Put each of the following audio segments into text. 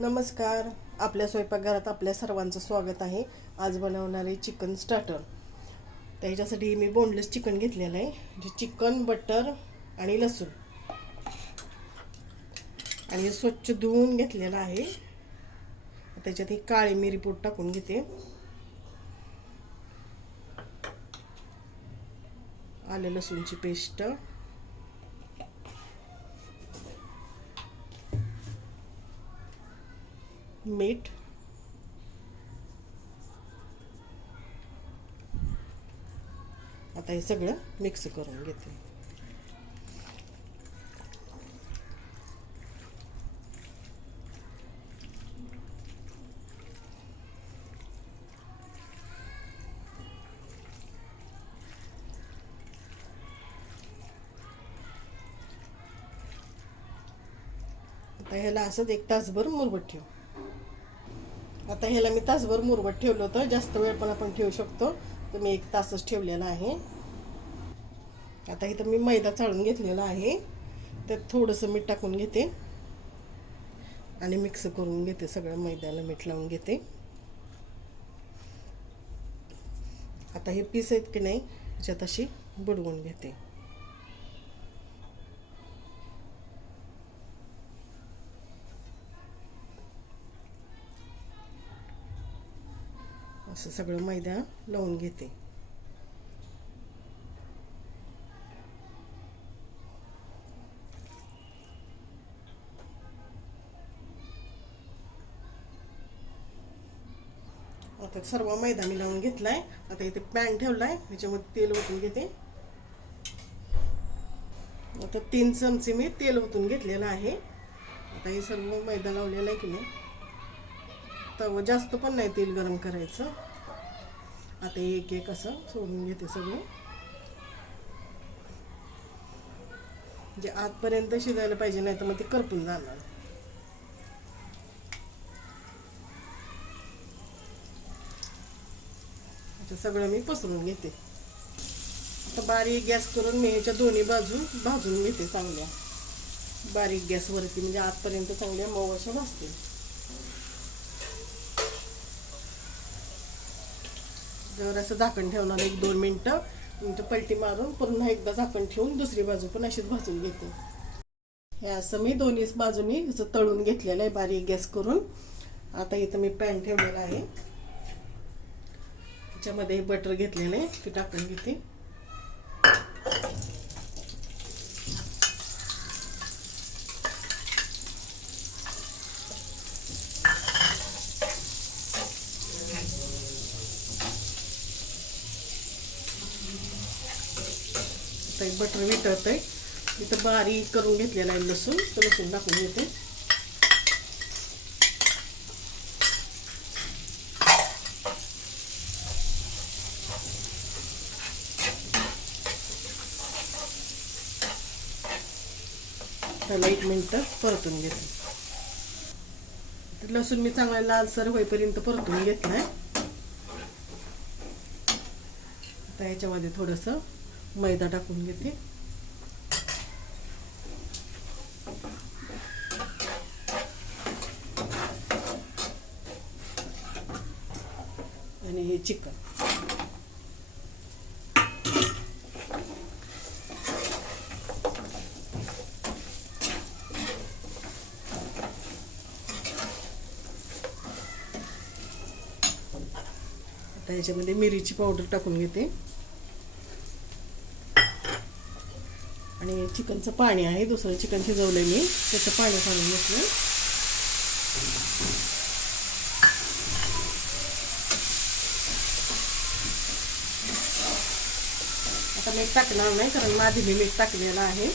नमस्कार. आपल्या स्वयंपाकघरात आपल्या सर्वांचं स्वागत आहे. आज बनवणारे चिकन स्टार्टर त्याच्यासाठी मी बोनलेस चिकन घेतलेलं आहे. जे चिकन बटर आणि लसूण. आणि हे स्वच्छ धुवून घेतलेलं आहे. त्याच्यात ही काळी मिरी पूड टाकून घेते. आलं लसूणची पेस्ट मीठ. आता हे सगळं मिक्स करून घेते. आता ह्याला असंच एक तासभर मुरबत ठेव. आता ह्याला मी तासभर मुरबट ठेवलं होतं. जास्त वेळ पण आपण ठेवू शकतो. तर मी एक तासच ठेवलेला आहे. आता इथं मी मैदा चाळून घेतलेला आहे. त्यात थोडंसं मीठ टाकून घेते. आणि मिक्स करून घेते सगळं. मैद्याला मीठ लावून घेते. आता हे पीस आहेत की नाही त्याच्यात अशी बुडवून घेते. असं सगळं मैदा लावून घेते. आता सर्व मैदा मी लावून घेतलाय. आता इथे पॅन ठेवलाय ह्याच्यामध्ये तेल ओतून घेते. आता तीन चमचे मी तेल ओतून घेतलेलं आहे. आता हे सर्व मैदा लावलेला आहे की नाही? आता जास्त पण नाही तेल गरम करायचं. आता एक एक असं सोडून घेते सगळं. जे आतपर्यंत शिजायला पाहिजे नाही तर मग ते करपून जाणार. आता सगळं मी पसरून घेते. आता बारीक गॅस करून मी ह्याच्या दोन्ही बाजू भाजून घेते चांगल्या. बारीक गॅसवरती म्हणजे आतपर्यंत चांगल्या मऊ अशा भाजते. जर असं झाकण ठेवणार एक दोन मिनटं. मिनटं पलटी मारून पुन्हा एकदा झाकण ठेवून दुसरी बाजू पण अशीच भाजून घेते. हे असं मी दोन्ही बाजूनी असं तळून घेतलेलं आहे बारीक गॅस करून. आता इथं मी पॅन ठेवलेला आहे. त्याच्यामध्ये बटर घेतलेलं आहे. ते टाकून घेते. आहे बटर विटळत आहे. इथं बारीक करून घेतलेला आहे लसूण तर लसूण दाखवून घेते. त्याला एक मिनटं परतून घेते. लसूण मी चांगला लालसर होईपर्यंत परतून घेतलाय. आता याच्यामध्ये थोडंसं मैदा टाकून घेते. आणि हे चिकन. आता याच्यामध्ये मिरीची पावडर टाकून घेते. आणि चिकनचं पाणी आहे दुसरं चिकन शिजवलं मी. त्याचं पाणी घालून घेतलं. आता मीठ टाकणार नाही कारण माझी मी मीठ टाकलेलं आहे.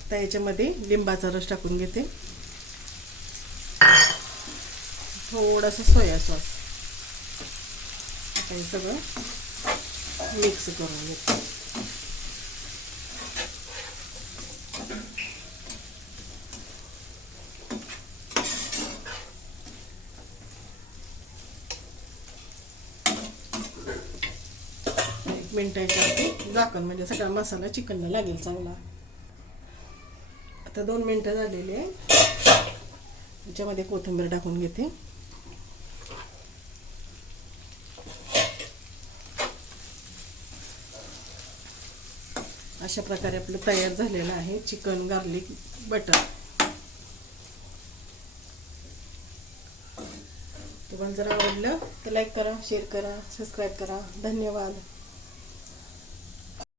आता याच्यामध्ये लिंबाचा रस टाकून घेते. थोडंसं सोया सॉस. आता हे सगळं मिक्स करून घेतो. एक मिनिटाच्या झाकण म्हणजे सगळा मसाला चिकनला लागेल चांगला. आता दोन मिनटं झालेली आहे. त्याच्यामध्ये कोथिंबीर टाकून घेते. अशा प्रकारे आपलं तयार झालेलं आहे. चिकन गार्लिक बटर तुम्हाला जर आवडलं तर लाईक करा शेअर करा सबस्क्राईब करा. धन्यवाद.